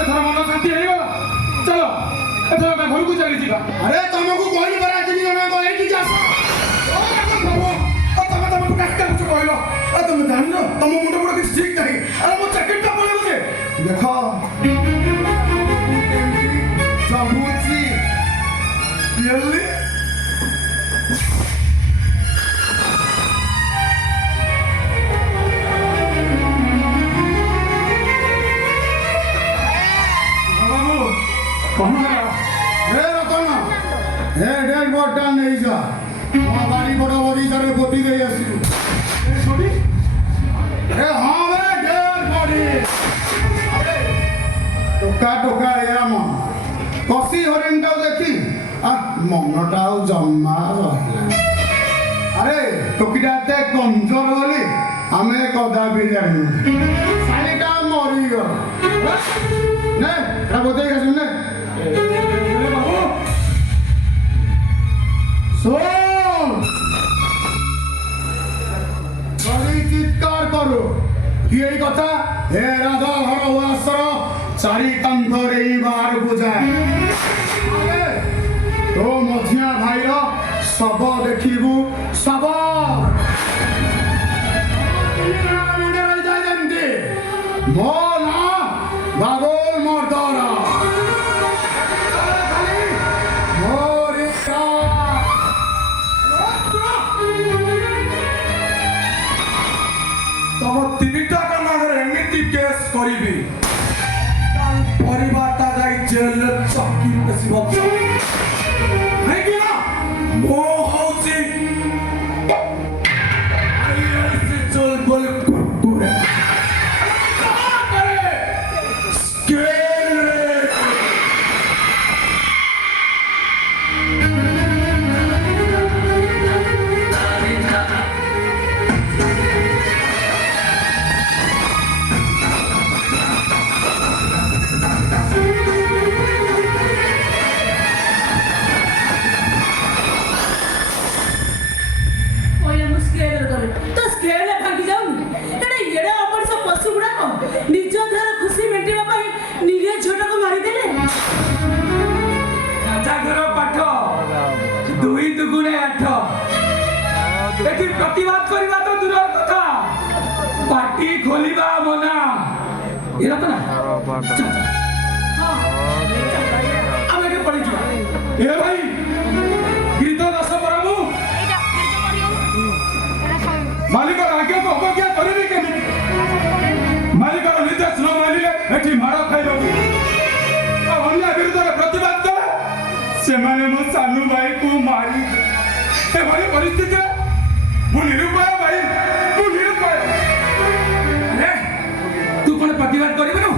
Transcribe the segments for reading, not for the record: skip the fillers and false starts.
एथर मन शांति हो गला चलो एथर मैं घर को चली जीवा अरे तुमको कोई बरा जिनी ना को एठी जास ओ बाबू ओ तम काका कुछ कहलो ओ तुम जानो तुम मुंड पुरा किछ ठीक नहीं अरे मो चैकेट टा पळे बुझे देखो चाबुची रियली रे रतन हे डेड बॉटा नहीं जा मोर बाड़ी बड़ बड़ी सारे पोती दे आसी ए छोड़ी रे हां रे डेड बॉडी टोका टोका या मन कसी हरिणटा देखी आ मनटा जम्मा रहला अरे टोकीटाते कमजोर बोली हमें कदापि जानु सालीटा मरी गयो ने रा बोते का सुन बाबू सुन बड़ी चित्कार करो ये कथा हे राधा घर वासर चारि कंधरे बार बुझाए तो मझिया भाई शब देखिबू शब मो ना बाबुल मर्दरा तब तीनटा नागर एमिति केस करिबी तार परिवारटा जाई जेल चक्की बसिब है कि ना मो होची आईएससी चल बोल कुरकुरे प्रतिवाद करवा तो दूर कथा पार्टी खोलिबा मना एरा तो ना आमे के पड़ी जा ए भाई गिरतो दस बराबू मालिक आज्ञा को अवज्ञा करबी के मालिक निर्देश न मानिले एठी मारो खाइबो अन्य विरुद्ध प्रतिवाद करे से माने मो सानू भाई को मारी ए भाई परिस्थिति वो निरुपाय भाई वो निरुपाय अरे तू कोन प्रतिवाद करिबनु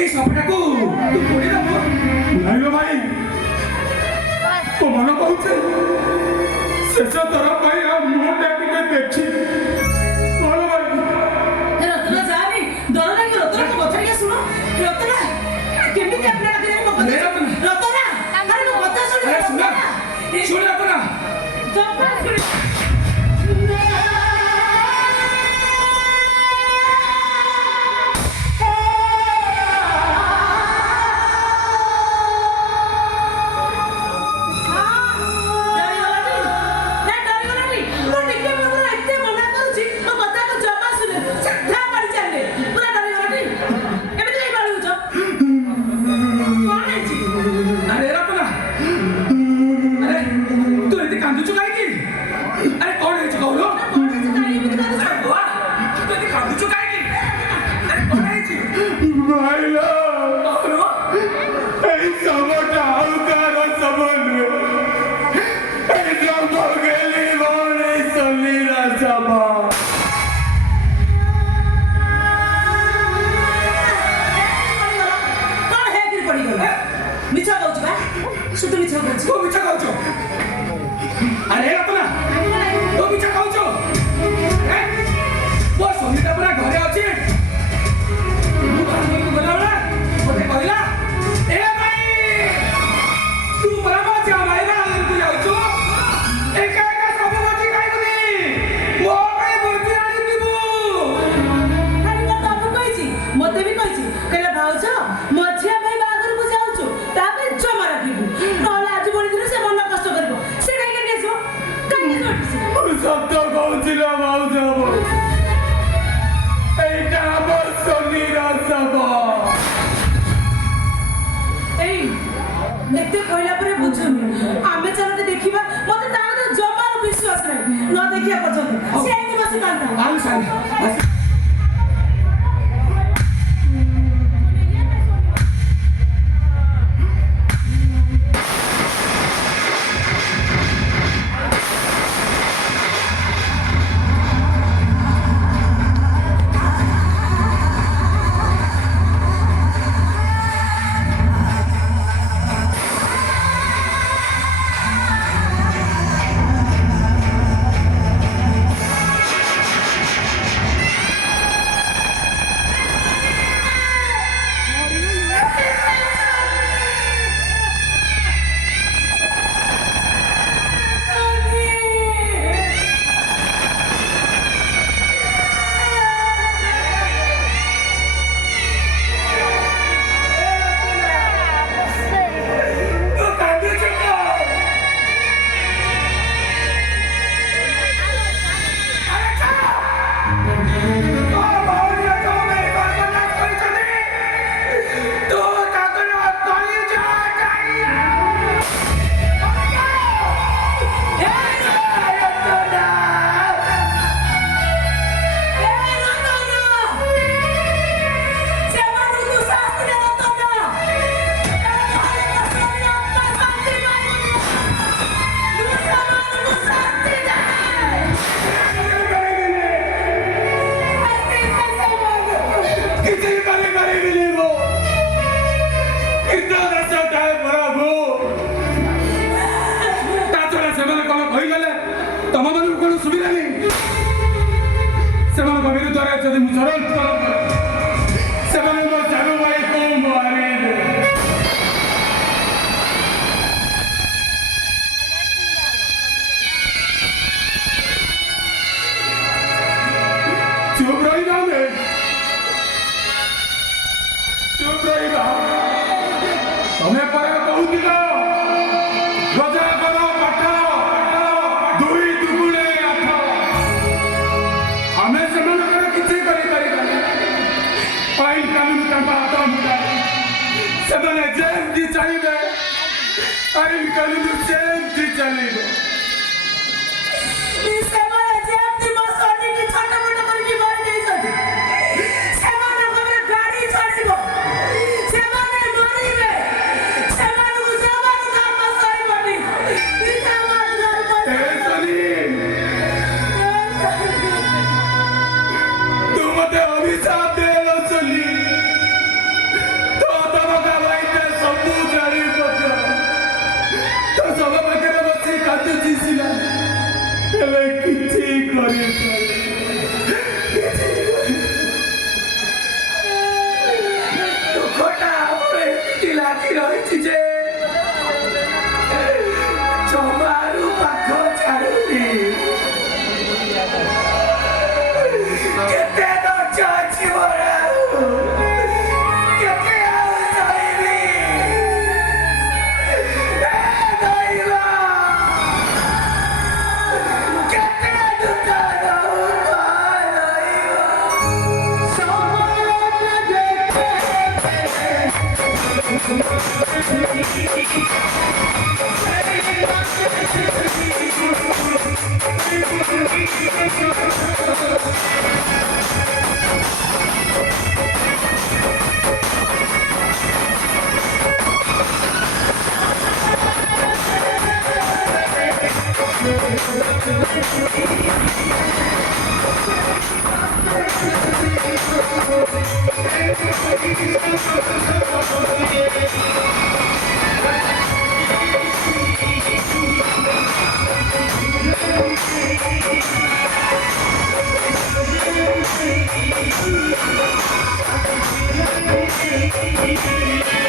ए सपटा को तू कोडी दबो नहीं लो भाई तो मन कहउछे शेष तरफ भाई आ मुंडा टिके देखि बोलो भाई रत्ना जानी डर लागे रत्ना को बचरिया सुनो रत्ना केमि के अपना लगे को रत्ना अरे को बता सुन अरे सुन रत्ना अरे अपना तो मिठा खाऊ छो वो सोनीटा पूरा घरे अछि मु बाहर को गलावला ओते कहला ए भाई तू बराबर जा भाई ना तू जाऊ छो एका एका सब बची काई गुनी वो भाई बुर्ती आनी दिबू खाली मत आपको कहिछि मते भी कहिछि कहला भाउज मझिया ଦେଖିବା ପର୍ଯ୍ୟନ୍ତ ସେ ଏମିତି ବସିଥାନ୍ତା। ଆଲୁ ସାଙ୍ଗେ Thank you.